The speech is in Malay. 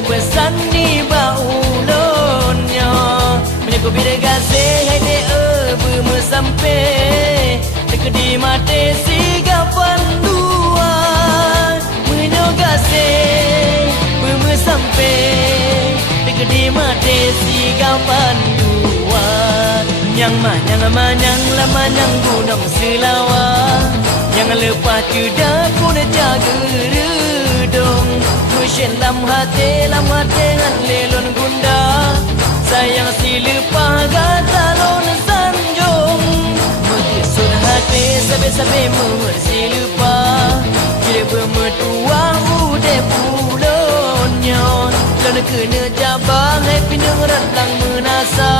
pesan ni baulonnya menyaku bila gasih hai de berme sampai tekedi mate sigapan dua menyo gasih berme sampai tekedi mate sigapan dua nyang manyang lamanyang gunung selawa yang lepas tidak pun jaga redong Musyin lam hati ngan lelon gunda sayang si lepah gatalon sanjung Mengisur hati sampai mersi lupa Kira bermetua udah pulonnya Lana kena jabang hai pinang rantang menasa